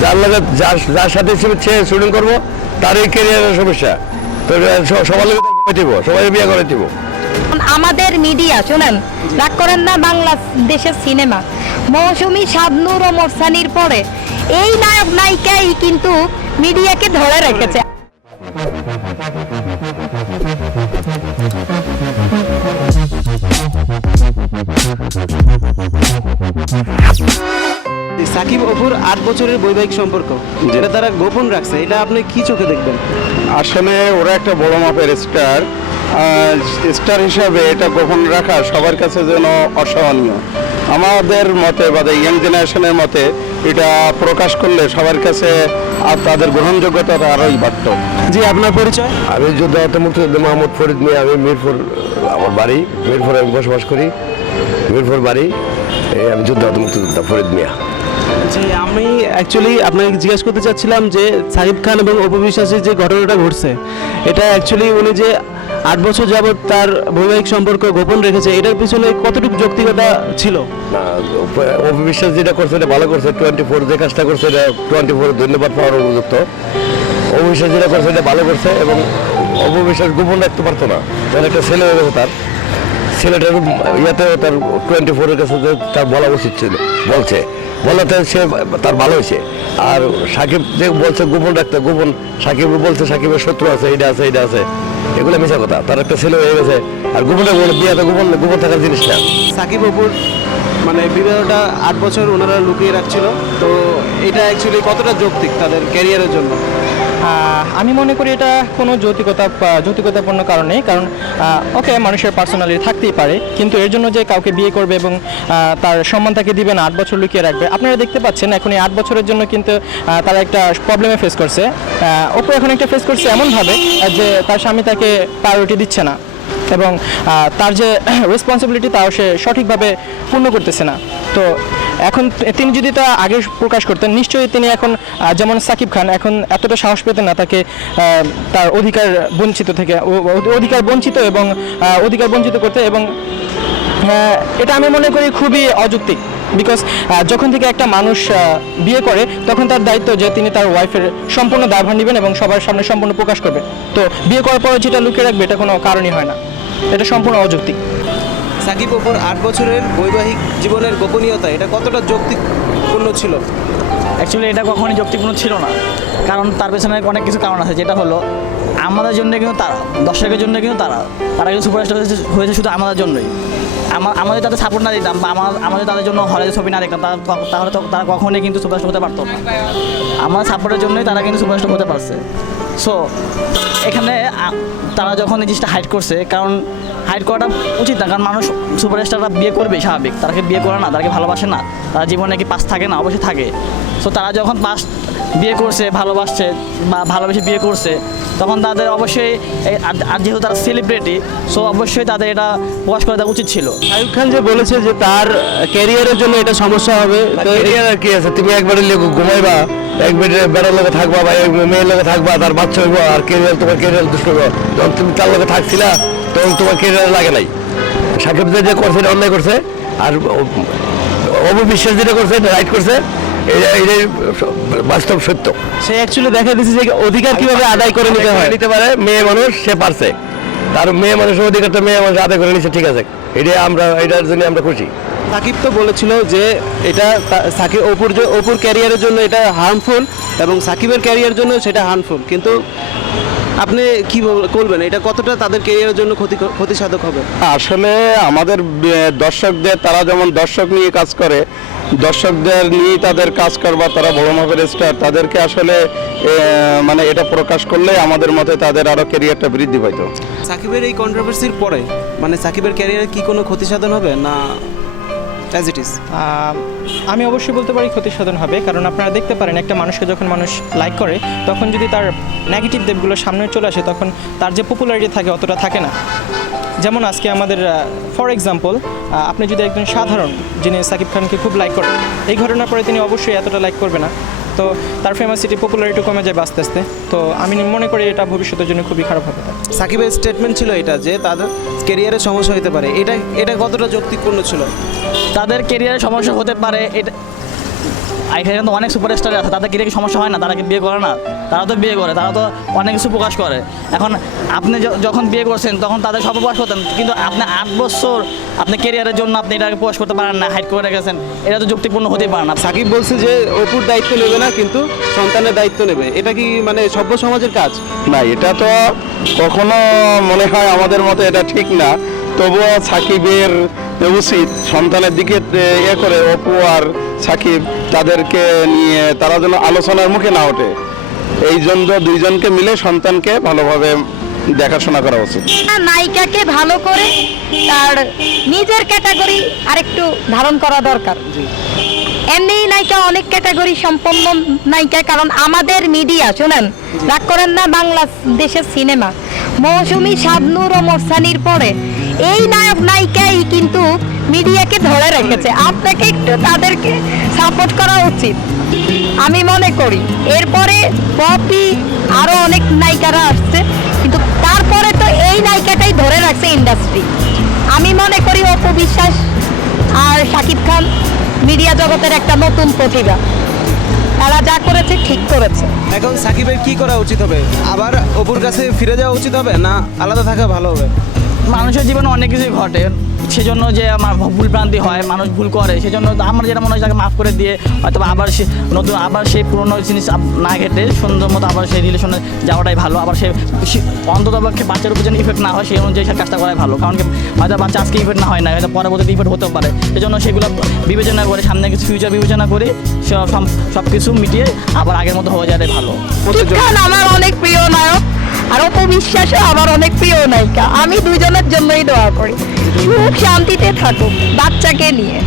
যার সাথে শুটিং করবো তারই ক্যারিয়ারের সমস্যা। তো সবার লোক দিব, সবাই বিয়ে করে দিব। আমাদের মিডিয়া শোনেন, রাগ করেন না, বাংলাদেশের সিনেমা মৌসুমী, শাবনূর ও মোরসানির পরে এই নায়ক নায়িকাই কিন্তু মিডিয়াকে ধরে রেখেছে। সাকিব অপুর 8 বছরের বৈবাহিক সম্পর্ক যেটা তারা গোপন রাখছে, এটা আপনি কি চোখে দেখবেন? আসলে ওরা একটা বড় মাপের স্টার হিসাবে এটা গোপন রাখা সবার কাছে যেন অসহনীয়। আমাদের মতে বা ইয়াং জেনারেশনের মতে এটা প্রকাশ করলে সবার কাছে আর তাদের গ্রহণযোগ্যতা আরোই বাড়ত। জি, আপনার পরিচয়? আমি যুদ্ধাহত মুক্তিযোদ্ধা মোহাম্মদ ফরিদ মিয়া। আমি মিরপুর, আমার বাড়ি মিরপুরে, আমি বসবাস করি, মিরপুর বাড়ি। আমি যুদ্ধাহত মুক্তিযোদ্ধা ফরিদ মিয়া। জি, আমি অ্যাকচুয়ালি আপনাকে জিজ্ঞেস করতে চাচ্ছিলাম যে সাকিব খান এবং অপু বিশ্বাসের যে ঘটনাটা ঘটছে, এটা অ্যাকচুয়ালি উনি যে 8 বছর যাবৎ তার বৈবাহিক সম্পর্ক গোপন রেখেছে, এটার পিছনে কতটুকু যৌক্তিকতা ছিল? না, অপু বিশ্বাস যেটা করছে এটা ভালো করছে। 24 যে কাজটা করছে এটা 24 ধন্যবাদ পাওয়ার উপযুক্ত। অপু বিশ্বাস যেটা করছে এটা ভালো করছে, এবং অপু বিশ্বাস গোপন রাখতে পারতো না। তার একটা ছেলে হয়ে গেছে, তার ছেলেটার ইয়াতে তার 24-এর কাছে তার বলা উচিত ছিল, বলাতে সে তার ভালো হয়েছে। আর সাকিব যে বলছে গোপন রাখতে, গোপন সাকিব বলছে সাকিবের শত্রু আছে, এটা আছে, এটা আছে, এগুলো মিশা কথা। তার একটা ছেলে হয়ে গেছে, আর গোপনে বিয়াতে গোপন থাকার জিনিস না। সাকিব অপুর মানে বিবাহটা 8 বছর ওনারা লুকিয়ে রাখছিল, তো এটা অ্যাকচুয়ালি কতটা যৌক্তিক তাদের ক্যারিয়ারের জন্য? আমি মনে করি এটা কোনো যৌক্তিকতাপূর্ণ কারণ নেই। কারণ ওকে, মানুষের পার্সোনালিটি থাকতেই পারে, কিন্তু এর জন্য যে কাউকে বিয়ে করবে এবং তার সম্মান তাকে দিবে না, 8 বছর লুকিয়ে রাখবে। আপনারা দেখতে পাচ্ছেন এখন এই 8 বছরের জন্য কিন্তু তারা একটা প্রবলেমে ফেস করছে। অপু এখন একটা ফেস করছে এমনভাবে যে তার স্বামী তাকে প্রায়োরিটি দিচ্ছে না, এবং তার যে রেসপন্সিবিলিটি তাও সে সঠিকভাবে পূর্ণ করতেছে না। তো এখন তিনি যদি তা আগে প্রকাশ করতেন, নিশ্চয়ই তিনি এখন যেমন সাকিব খান এখন এতটা সাহস পেতেন না তাকে তার অধিকার বঞ্চিত করতে। এবং এটা আমি মনে করি খুবই অযৌক্তিক। বিকজ যখন থেকে একটা মানুষ বিয়ে করে তখন তার দায়িত্ব যে তিনি তার ওয়াইফের সম্পূর্ণ দায়ভার নেবেন এবং সবার সামনে সম্পূর্ণ প্রকাশ করবেন। তো বিয়ে করার পরে যেটা লুকিয়ে রাখবে এটা কোনো কারণই হয় না, এটা সম্পূর্ণ অযৌক্তিক। সাকিব অপুর 8 বছরের বৈবাহিক জীবনের গোপনীয়তা এটা কতটা যৌক্তিকপূর্ণ ছিল? অ্যাকচুয়ালি এটা কখনোই যৌক্তিকপূর্ণ ছিল না, কারণ তার পেছনে অনেক কিছু কারণ আছে। যেটা হলো আমাদের জন্য কিন্তু তারা, দর্শকের জন্য কিন্তু তারা কিন্তু সুপারস্টার হয়েছে শুধু আমাদের জন্যই। আমাদের তাদের সাপোর্ট না দিতাম বা আমাদের তাদের জন্য হলে ছবি না দেখতাম, তাহলে তো তারা কখনোই কিন্তু সুপারস্টার হতে পারতো না। আমাদের সাপোর্টের জন্যই তারা কিন্তু সুপারস্টার হতে পারছে। সো এখানে তারা যখন এই জিনিসটা হাইড করছে, কারণ হাইড করাটা উচিত না, কারণ মানুষ সুপারস্টাররা বিয়ে করবে স্বাভাবিক, তারাকে বিয়ে করে না, তারাকে ভালোবাসে না, তারা জীবনে কি পাস থাকে না? অবশ্যই থাকে। সো তারা যখন পাস বিয়ে করছে, ভালোবাসছে বা ভালোবেসে বিয়ে করছে, তখন তাদের অবশ্যই, আর যেহেতু তারা সেলিব্রিটি, সো অবশ্যই তাদের এটা প্রকাশ করা উচিত ছিল। শাহরুখ খান যে বলেছে যে তার ক্যারিয়ারের জন্য এটা সমস্যা হবে, তো ক্যারিয়ার কি আছে? তুমি একবারে ঘুমাইবা, এক বেড়ার লোকে থাকবা বা এক মেয়ের লোকে থাকবা, তার বাচ্চা হইব, আর ক্যারিয়ার তোমার ক্যারিয়ার দুষ্ট হইব। যখন তুমি তার লোকে থাকছিলা তখন তোমার ক্যারিয়ার লাগে নাই। সাকিব যে করছে এটা অন্যায় করছে, আর অপু বিশ্বাস যেটা করছে এটা রাইট করছে, এটাই বাস্তব সত্য। সে অ্যাকচুয়ালি দেখা দিচ্ছে যে অধিকার কিভাবে আদায় করে নিতে পারে। মেয়ে মানুষ সে পারছে, তার মেয়ে মানুষের অধিকারটা মেয়ে মানুষ আদায় করে নিচ্ছে, ঠিক আছে, এটার জন্য আমরা খুশি। সাকিব তো বলেছিল যে এটা সাকিব অপুর ক্যারিয়ারের জন্য এটা হার্মফুল এবং সাকিবের ক্যারিয়ারের জন্য সেটা হার্মফুল, কিন্তু আপনি কি বলবেন এটা কতটা তাদের ক্যারিয়ারের জন্য ক্ষতিসাধক হবে? আসলে আমাদের দর্শকদের, তারা যেমন দর্শক নিয়ে কাজ করে, দর্শকদের নিয়ে তাদের কাজ করবা, তারা বড় মাপের স্টার, তাদেরকে আসলে মানে এটা প্রকাশ করলে আমাদের মতে তাদের আরও ক্যারিয়ারটা বৃদ্ধি পাইতো। সাকিবের এই কন্ট্রোভার্সির পরে মানে সাকিবের ক্যারিয়ারে কি কোনো ক্ষতিসাধন হবে না অ্যাজ ইট ইজ? আমি অবশ্যই বলতে পারি ক্ষতিসাধন হবে, কারণ আপনারা দেখতে পারেন একটা মানুষকে যখন মানুষ লাইক করে তখন যদি তার নেগেটিভ দিকগুলো সামনে চলে আসে তখন তার যে পপুলারিটি থাকে অতটা থাকে না। যেমন আজকে আমাদের ফর এক্সাম্পল, আপনি যদি একজন সাধারণ যিনি সাকিব খানকে খুব লাইক করেন, এই ঘটনার পরে তিনি অবশ্যই এতটা লাইক করবে না, তো তার ফেমাসিটি পপুলারিটি কমে যাবে আস্তে আস্তে। তো আমি মনে করি এটা ভবিষ্যতের জন্য খুবই খারাপ হবে। সাকিবের স্টেটমেন্ট ছিল এটা যে তাদের ক্যারিয়ারে সমস্যা হতে পারে, এটা কতটা যৌক্তিকপূর্ণ ছিল? তাদের ক্যারিয়ারে সমস্যা হতে পারে, এখানে তো অনেক সুপারস্টার আছে, তাদের কি কি সমস্যা হয় না? তারা কি বিয়ে করে না? তারা তো বিয়ে করে, তারা তো অনেক কিছু প্রকাশ করে। এখন আপনি যখন বিয়ে করছেন তখন তাদের সব প্রকাশ করতেন, কিন্তু আপনি 8 বছর আপনি কেরিয়ারের জন্য আপনি এটাকে প্রকাশ করতে পারেন না, হাইড করে রেখেছেন, এটা তো যুক্তিপূর্ণ হতেই পারে না। সাকিব বলছে যে অপুর দায়িত্ব নেবে না, কিন্তু সন্তানের দায়িত্ব নেবে। এটা কি মানে সভ্য সমাজের কাজ? না, এটা তো কখনো মনে হয় আমাদের মতে এটা ঠিক না। তবুও সাকিবের উচিত সন্তানের দিকে ইয়ে করে অপু আর সাকিব তাদেরকে নিয়ে তারা যেন আলোচনার মুখে না ওঠে, এই জন্য দুইজনকে মিলে সন্তানকে ভালোভাবে দেখাশোনা করা উচিত। নায়িকাকে ভালো করে তার নিজের ক্যাটাগরি আরেকটু ধারণ করা দরকার। এমনি নায়িকা অনেক ক্যাটাগরি সম্পন্ন নায়িকা, কারণ আমাদের মিডিয়া শোনেন, রাগ করেন না, বাংলাদেশের সিনেমা মৌসুমী, শাবনূর ও মোরসানির পরে এই নায়ক নায়িকাই কিন্তু মিডিয়াকে ধরে রেখেছে। আপনাকে একটু তাদেরকে সাপোর্ট করা উচিত আমি মনে করি। এরপরে পপি আরো অনেক নায়িকারা আসছে, কিন্তু তারপরে তো এই নায়িকাটাই ধরে রাখছে ইন্ডাস্ট্রি। আমি মনে করি অপু বিশ্বাস আর শাকিব খান মিডিয়া জগতের একটা নতুন প্রতিভা, তারা যা করেছে ঠিক করেছে। এখন সাকিবের কি করা উচিত হবে? আবার অপুর কাছে ফিরে যাওয়া উচিত হবে, না আলাদা থাকা ভালো হবে? মানুষের জীবনে অনেক কিছুই ঘটে, সেজন্য যে আমার ভুল ভ্রান্তি হয়, মানুষ ভুল করে, সেজন্য আমার যেটা মনে হয় তাকে মাফ করে দিয়ে হয়তো আবার সে নতুন, আবার সেই পুরনো জিনিস না ঘেটে সুন্দর মতো আবার সেই রিলেশনে যাওয়াটাই ভালো। আবার সে অন্তত বাচ্চার উপর যেন ইফেক্ট না হয় সেই অনুযায়ী সে কাজটা করাই ভালো। কারণ কি হয়তো বাচ্চা আজকে ইফেক্ট না হয় না, হয়তো পরবর্তীতে ইফেক্ট হতেও পারে। সেজন্য সেগুলো বিবেচনা করে, সামনে কিছু ফিউচার বিবেচনা করে সব কিছু মিটিয়ে আবার আগের মতো হয়ে যাওয়াটাই ভালো। শাকিব খান আমার অনেক প্রিয় নায়ক, আর অপু বিশ্বাসও আমার অনেক প্রিয় নায়িকা। আমি দুইজনের জন্যই দোয়া করি সুখ শান্তিতে থাকুক বাচ্চাকে নিয়ে।